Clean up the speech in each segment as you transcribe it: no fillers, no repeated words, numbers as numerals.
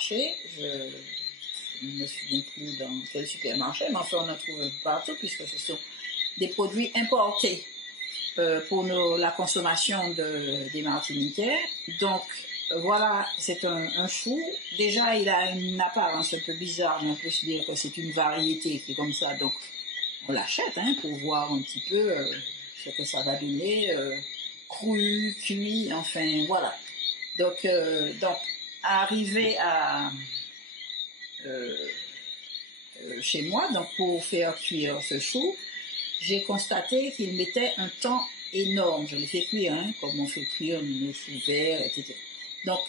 supermarché, je ne me souviens plus dans quel supermarché, mais enfin on en trouve partout puisque ce sont des produits importés pour la consommation des Martiniquais. Donc voilà, c'est un chou. Déjà, il a une apparence un peu bizarre, mais on peut se dire que c'est une variété qui est comme ça. Donc on l'achète pour voir un petit peu ce que ça va donner, cru, cuit, enfin voilà. Donc arrivé à chez moi, donc pour faire cuire ce chou, j'ai constaté qu'il mettait un temps énorme. Je l'ai fait cuire, comme on fait cuire nos choux verts, etc. Donc,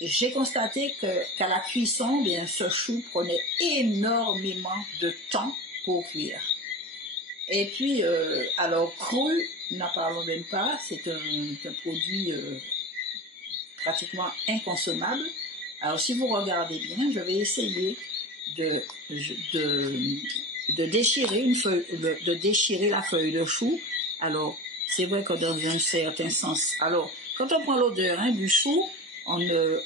j'ai constaté qu'à la cuisson, bien, ce chou prenait énormément de temps pour cuire. Et puis, alors cru, n'en parlons même pas, c'est un produit pratiquement inconsommable. Alors, si vous regardez bien, je vais essayer de déchirer la feuille de chou. Alors, c'est vrai que dans un certain sens. Alors, quand on prend l'odeur du chou, le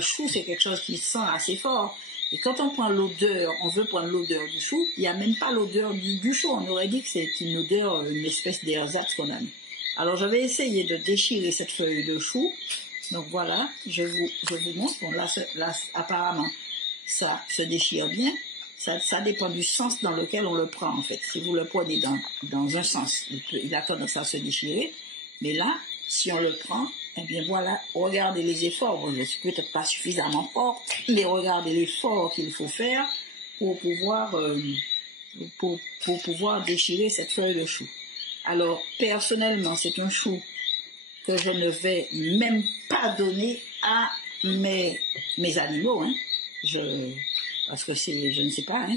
chou, c'est quelque chose qui sent assez fort. Et quand on prend l'odeur, on veut prendre l'odeur du chou, il n'y a même pas l'odeur du chou. On aurait dit que c'est une odeur, une espèce d'ersatz qu'on a mis. Alors, je vais essayer de déchirer cette feuille de chou. Donc voilà, je vous montre. Bon, là, apparemment, ça se déchire bien. Ça dépend du sens dans lequel on le prend, en fait. Si vous le prenez dans un sens, il a tendance à se déchirer. Mais là, si on le prend, eh bien voilà, regardez les efforts. Bon, je ne suis peut-être pas suffisamment fort, mais regardez l'effort qu'il faut faire pour pouvoir déchirer cette feuille de chou. Alors, personnellement, c'est un chou que je ne vais même pas donner à mes animaux, parce que je ne sais pas,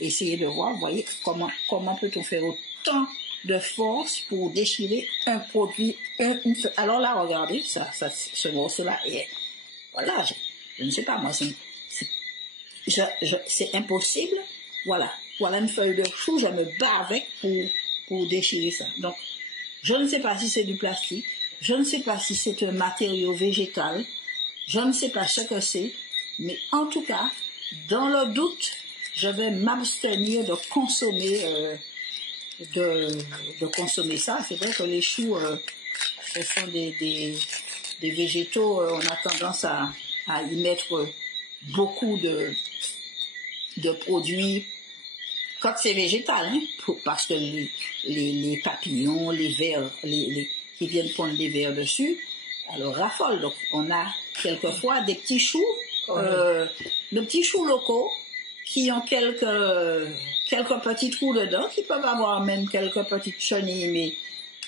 essayez de voir, vous voyez, comment peut-on faire autant de force pour déchirer un produit, alors là, regardez, ce morceau-là, voilà, je ne sais pas, moi, c'est impossible, voilà une feuille de chou, je me bats avec pour déchirer ça. Donc, je ne sais pas si c'est du plastique, je ne sais pas si c'est un matériau végétal, je ne sais pas ce que c'est, mais en tout cas, dans le doute, je vais m'abstenir de consommer ça. C'est vrai que les choux, ce sont des végétaux, on a tendance à y mettre beaucoup de produits quand c'est végétal, parce que les papillons, les vers, qui viennent pondre des vers dessus, alors raffolent. Donc on a quelquefois des petits choux, de petits choux locaux qui ont quelques petits trous dedans, qui peuvent avoir même quelques petites chenilles, mais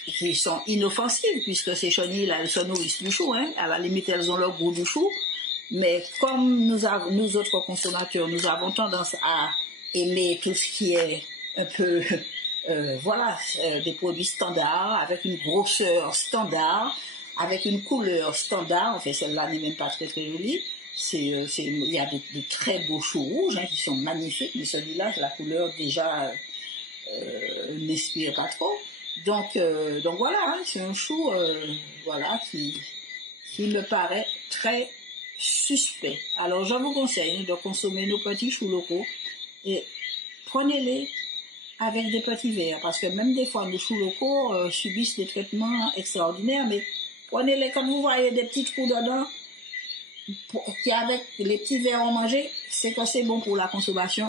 qui sont inoffensives, puisque ces chenilles-là, elles se nourrissent du chou, à la limite elles ont le goût du chou, mais comme nous autres consommateurs, nous avons tendance à aimer tout ce qui est un peu, des produits standards, avec une grosseur standard, avec une couleur standard. Enfin, celle-là n'est même pas très très jolie. Il y a de très beaux choux rouges qui sont magnifiques, mais celui-là, la couleur déjà n'inspire pas trop. Donc voilà, c'est un chou qui me paraît très suspect. Alors je vous conseille de consommer nos petits choux locaux et prenez-les avec des petits verres, parce que même des fois nos choux locaux subissent des traitements extraordinaires, mais prenez-les quand vous voyez des petits trous dedans, qui avec les petits verres en manger, c'est que c'est bon pour la consommation.